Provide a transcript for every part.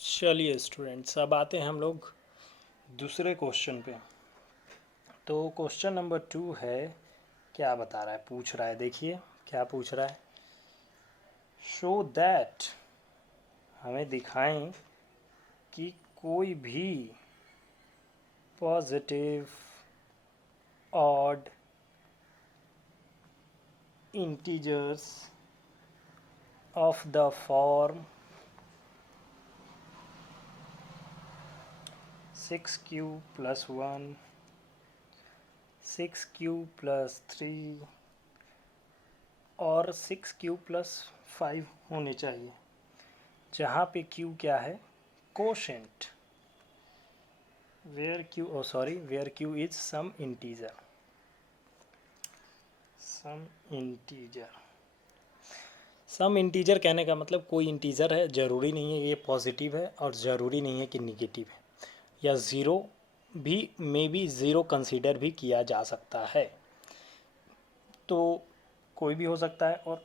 चलिए स्टूडेंट्स, अब आते हैं हम लोग दूसरे क्वेश्चन पे। तो क्वेश्चन नंबर 2 है, क्या बता रहा है, पूछ रहा है, देखिए क्या पूछ रहा है। शो दैट, हमें दिखाएं कि कोई भी positive odd integers of the form 6q + 1, 6q + 3 और 6q + 5 होने चाहिए, जहाँ पे q क्या है, quotient, where q is some integer. Some integer कहने का मतलब कोई इंटीजर है, ज़रूरी नहीं है ये पॉजिटिव है और ज़रूरी नहीं है कि निगेटिव है, या ज़ीरो भी, मे बी ज़ीरो कंसीडर भी किया जा सकता है, तो कोई भी हो सकता है। और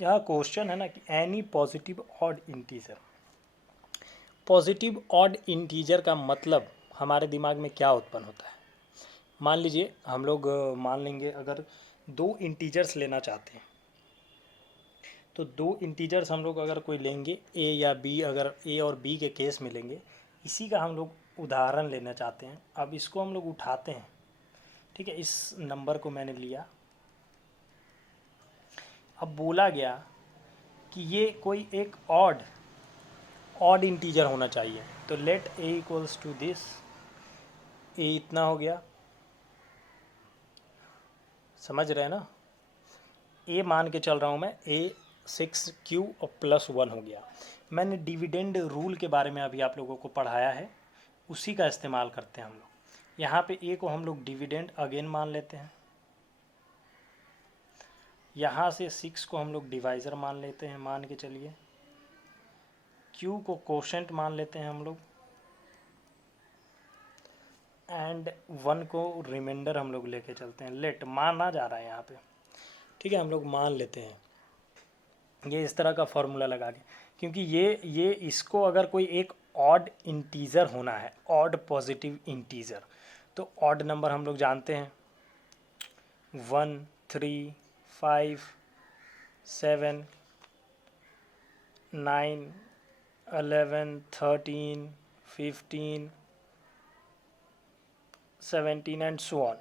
यहाँ क्वेश्चन है ना कि any positive odd integer. Positive odd integer का मतलब हमारे दिमाग में क्या उत्पन्न होता है। मान लीजिए हम लोग मान लेंगे अगर दो इंटीजर्स लेना चाहते हैं, तो दो इंटीजर्स हम लोग अगर कोई लेंगे ए या बी, अगर ए और बी के केस में लेंगे, इसी का हम लोग उदाहरण लेना चाहते हैं। अब इसको हम लोग उठाते हैं, ठीक है, इस नंबर को मैंने लिया। अब बोला गया कि ये कोई एक ऑड इंटीजर होना चाहिए, तो let A equals to this, A इतना हो गया, समझ रहे हैं ना। ए मान के चल रहा हूँ मैं, ए 6q और +1 हो गया। मैंने डिविडेंड रूल के बारे में अभी आप लोगों को पढ़ाया है, उसी का इस्तेमाल करते हैं हम लोग। यहाँ पे ए को हम लोग डिविडेंड अगेन मान लेते हैं, यहाँ से 6 को हम लोग डिवाइज़र मान लेते हैं, मान के चलिए। q को कोशेंट मान लेते हैं हम लोग, एंड 1 को रिमाइंडर हम लोग लेके चलते हैं। लेट माना जा रहा है यहाँ पे, ठीक है, हम लोग मान लेते हैं ये इस तरह का फॉर्मूला लगा के, क्योंकि ये इसको अगर कोई एक ऑड इंटीज़र होना है, ऑड पॉजिटिव इंटीज़र, तो ऑड नंबर हम लोग जानते हैं 1, 3, 5, 7, 9, 11, 13, 15, 17 एंड सो ऑन,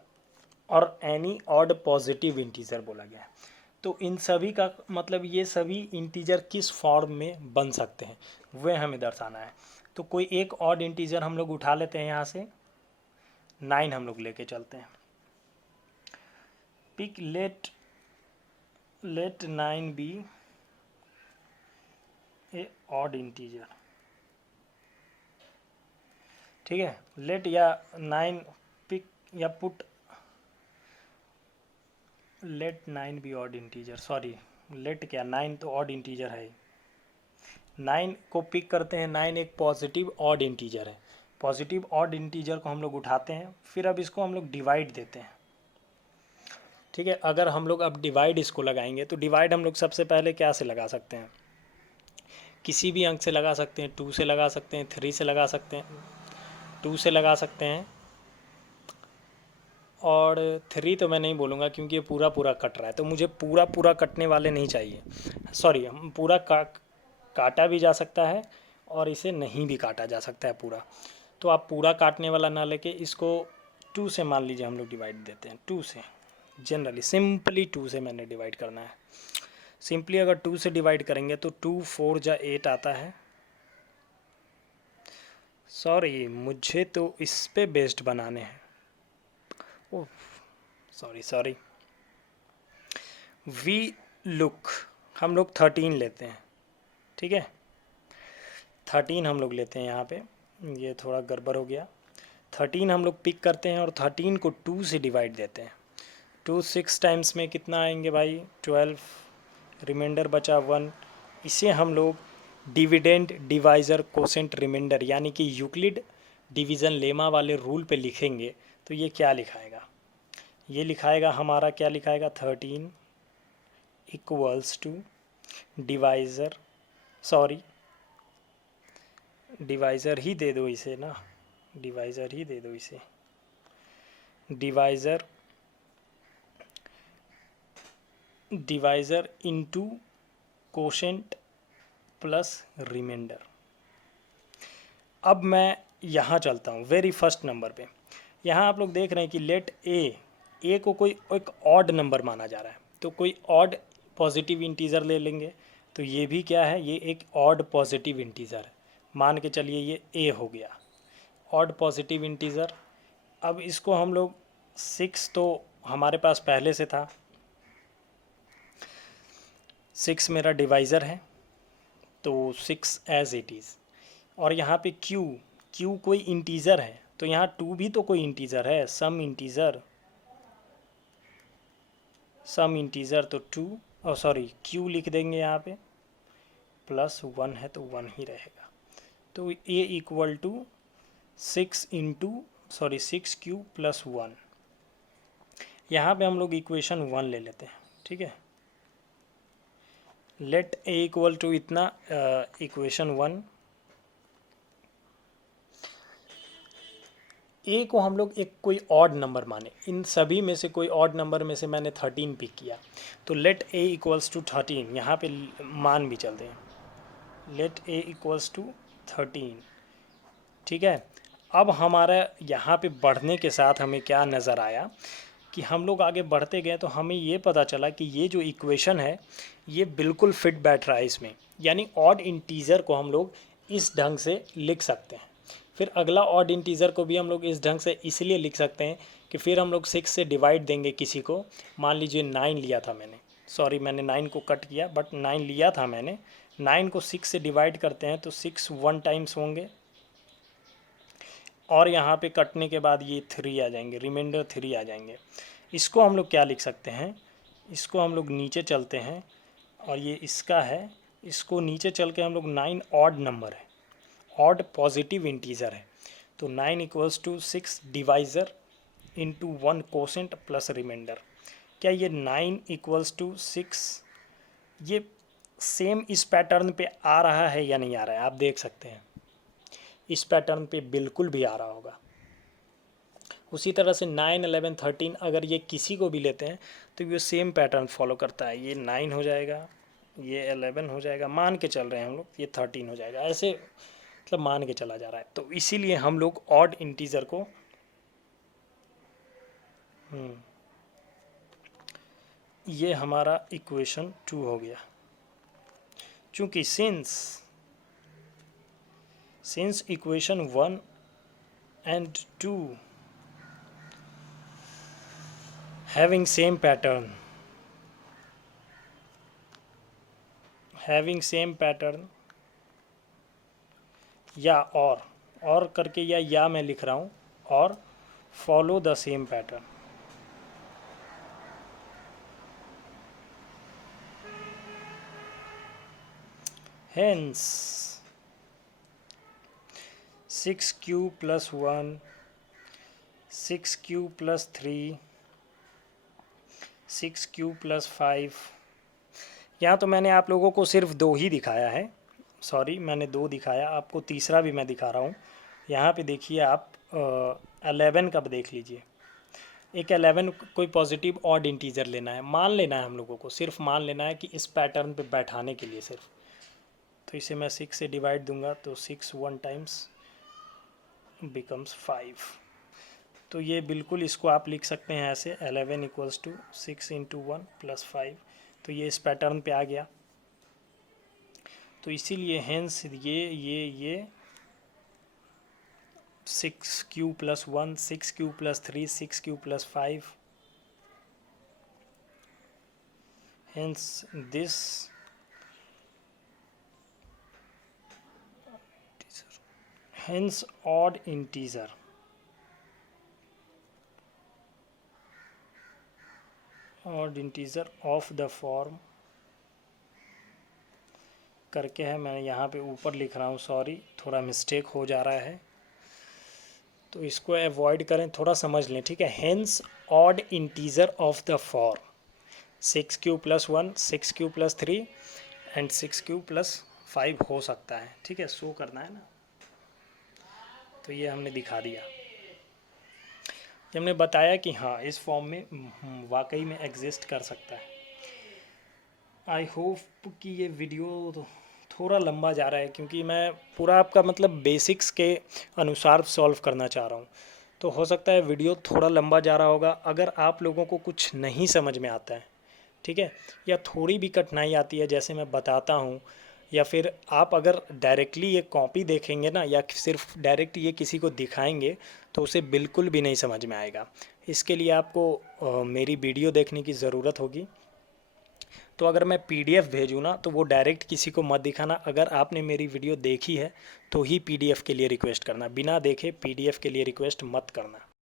और एनी ऑड पॉजिटिव इंटीजर बोला गया है। तो इन सभी का मतलब ये सभी इंटीजर किस फॉर्म में बन सकते हैं वह हमें दर्शाना है। तो कोई एक ऑड इंटीजर हम लोग उठा लेते हैं, यहाँ से 9 हम लोग लेके चलते हैं। Pick let 9 be a odd integer, ठीक है। लेट या 9 पिक या put let 9 be odd integer, sorry let क्या, 9 तो ऑड इंटीजर है, 9 को पिक करते हैं। 9 एक पॉजिटिव ऑड इंटीजर है, पॉजिटिव ऑड इंटीजर को हम लोग उठाते हैं, फिर अब इसको हम लोग डिवाइड देते हैं, ठीक है। अगर हम लोग अब डिवाइड इसको लगाएंगे, तो डिवाइड हम लोग सबसे पहले क्या से लगा सकते हैं, किसी भी अंक से लगा सकते हैं, 2 से लगा सकते हैं, 3 से लगा सकते हैं, 2 से लगा सकते हैं, और 3 तो मैं नहीं बोलूँगा क्योंकि ये पूरा पूरा कट रहा है, तो मुझे पूरा पूरा कटने वाले नहीं चाहिए, सॉरी, हम पूरा काटा भी जा सकता है और इसे नहीं भी काटा जा सकता है पूरा। तो आप पूरा काटने वाला ना लेके इसको 2 से मान लीजिए हम लोग डिवाइड देते हैं, 2 से, जनरली सिंपली 2 से मैंने डिवाइड करना है। सिंपली अगर 2 से डिवाइड करेंगे तो 2 4 जा 8 आता है, सॉरी मुझे तो इस पे बेस्ड बनाने हैं, ओह सॉरी। वी लुक हम लोग 13 लेते हैं, ठीक है, 13 हम लोग लेते हैं, यहाँ पे ये थोड़ा गड़बड़ हो गया। 13 हम लोग पिक करते हैं और 13 को 2 से डिवाइड देते हैं। 2 6 टाइम्स में कितना आएंगे भाई, 12, रिमाइंडर बचा 1। इसे हम लोग डिविडेंड डिवाइज़र कोसेंट रिमाइंडर यानी कि यूक्लिड डिवीज़न लेमा वाले रूल पे लिखेंगे, तो ये क्या लिखाएगा, ये लिखाएगा हमारा, क्या लिखाएगा, 13 equals to divisor, sorry divisor ही दे दो इसे ना, डिवाइज़र ही दे दो इसे, divisor into quotient plus reminder. अब मैं यहाँ चलता हूँ वेरी फर्स्ट नंबर पे। यहाँ आप लोग देख रहे हैं कि लेट ए को कोई एक ऑड नंबर माना जा रहा है, तो कोई ऑड पॉजिटिव इंटीज़र ले लेंगे। तो ये भी क्या है, ये एक ऑड पॉजिटिव इंटीज़र है, मान के चलिए ये ए हो गया ऑड पॉजिटिव इंटीज़र। अब इसको हम लोग 6 तो हमारे पास पहले से था, 6 मेरा डिवाइज़र है, तो 6 एज इट इज़। और यहाँ पे क्यू कोई इंटीज़र है, तो यहाँ 2 भी तो कोई इंटीज़र है, सम इंटीज़र तो 2, और सॉरी क्यू लिख देंगे यहाँ पे, प्लस 1 है तो 1 ही रहेगा। तो ए इक्वल टू 6 क्यू प्लस 1। यहाँ पे हम लोग इक्वेशन 1 ले लेते हैं, ठीक है। लेट ए इक्वल टू इतना, इक्वेशन 1, ए को हम लोग एक कोई ऑड नंबर माने, इन सभी में से कोई ऑड नंबर में से मैंने 13 पिक किया, तो लेट ए इक्वल्स टू 13, यहाँ पे मान भी चलते हैं, लेट ए इक्वल्स टू 13, ठीक है। अब हमारा यहाँ पे बढ़ने के साथ हमें क्या नज़र आया कि हम लोग आगे बढ़ते गए तो हमें ये पता चला कि ये जो इक्वेशन है ये बिल्कुल फिट बैठ रहा है इसमें, यानी ऑड इंटीज़र को हम लोग इस ढंग से लिख सकते हैं। फिर अगला ऑड इंटीज़र को भी हम लोग इस ढंग से इसलिए लिख सकते हैं कि फिर हम लोग 6 से डिवाइड देंगे किसी को, मान लीजिए 9 लिया था मैंने, सॉरी मैंने 9 को कट किया, बट 9 लिया था मैंने, 9 को 6 से डिवाइड करते हैं तो 6 1 टाइम्स होंगे, और यहाँ पे कटने के बाद ये 3 आ जाएंगे, रिमाइंडर 3 आ जाएंगे। इसको हम लोग क्या लिख सकते हैं, इसको हम लोग नीचे चलते हैं, और ये इसका है, इसको नीचे चल के हम लोग 9 ऑड नंबर है, ऑड पॉजिटिव इंटीज़र है, तो 9 equals to 6 divisor into 1 quotient plus remainder. क्या ये 9 इक्वल्स टू 6 ये सेम इस पैटर्न पे आ रहा है या नहीं आ रहा है, आप देख सकते हैं इस पैटर्न पे बिल्कुल भी आ रहा होगा। उसी तरह से 9 11 13 अगर ये किसी को भी लेते हैं तो ये सेम पैटर्न फॉलो करता है, ये 9 हो जाएगा, ये 11 हो जाएगा, मान के चल रहे हैं हम लोग, ये 13 हो जाएगा, ऐसे मतलब मान के चला जा रहा है। तो इसीलिए हम लोग ऑड इंटीज़र को ये हमारा इक्वेशन 2 हो गया, चूँकि since equation 1 and 2 having same pattern या और करके या मैं लिख रहा हूँ, और follow the same pattern, hence 6q plus 1 6q plus 3 6q plus 5। यहाँ तो मैंने आप लोगों को सिर्फ 2 ही दिखाया है, सॉरी मैंने 2 दिखाया, आपको तीसरा भी मैं दिखा रहा हूँ। यहाँ पे देखिए आप 11 का देख लीजिए, एक 11 कोई पॉजिटिव ऑड इंटीज़र लेना है, मान लेना है हम लोगों को, सिर्फ मान लेना है कि इस पैटर्न पे बैठाने के लिए सिर्फ। तो इसे मैं 6 से डिवाइड दूंगा तो 6 1 टाइम्स बिकम्स 5। तो ये बिल्कुल इसको आप लिख सकते हैं ऐसे, 11 इक्वल्स टू 6 इंटू 1 प्लस 5, तो ये इस पैटर्न पे आ गया। तो इसीलिए हेंस ये 6q plus 1 6q plus 3 6q plus 5, hence this hence odd integer of the form करके है, मैं यहाँ पे ऊपर लिख रहा हूँ, सॉरी थोड़ा मिस्टेक हो जा रहा है, तो इसको अवॉइड करें, थोड़ा समझ लें, ठीक है। hence odd integer of the form 6q plus 1 6q plus 3 and 6q plus 5 हो सकता है, ठीक है, शो करना है ना। तो ये हमने दिखा दिया, ये हमने बताया कि हाँ इस फॉर्म में वाकई में एग्जिस्ट कर सकता है। आई होप कि ये वीडियो थोड़ा लंबा जा रहा है क्योंकि मैं पूरा आपका मतलब बेसिक्स के अनुसार सॉल्व करना चाह रहा हूँ, तो हो सकता है वीडियो थोड़ा लंबा जा रहा होगा। अगर आप लोगों को कुछ नहीं समझ में आता है, ठीक है, या थोड़ी भी कठिनाई आती है जैसे मैं बताता हूँ, या फिर आप अगर डायरेक्टली ये कॉपी देखेंगे ना या सिर्फ डायरेक्ट ये किसी को दिखाएंगे तो उसे बिल्कुल भी नहीं समझ में आएगा। इसके लिए आपको मेरी वीडियो देखने की ज़रूरत होगी। तो अगर मैं पीडीएफ भेजूँ ना तो वो डायरेक्ट किसी को मत दिखाना। अगर आपने मेरी वीडियो देखी है तो ही पीडीएफ के लिए रिक्वेस्ट करना, बिना देखे पीडीएफ के लिए रिक्वेस्ट मत करना।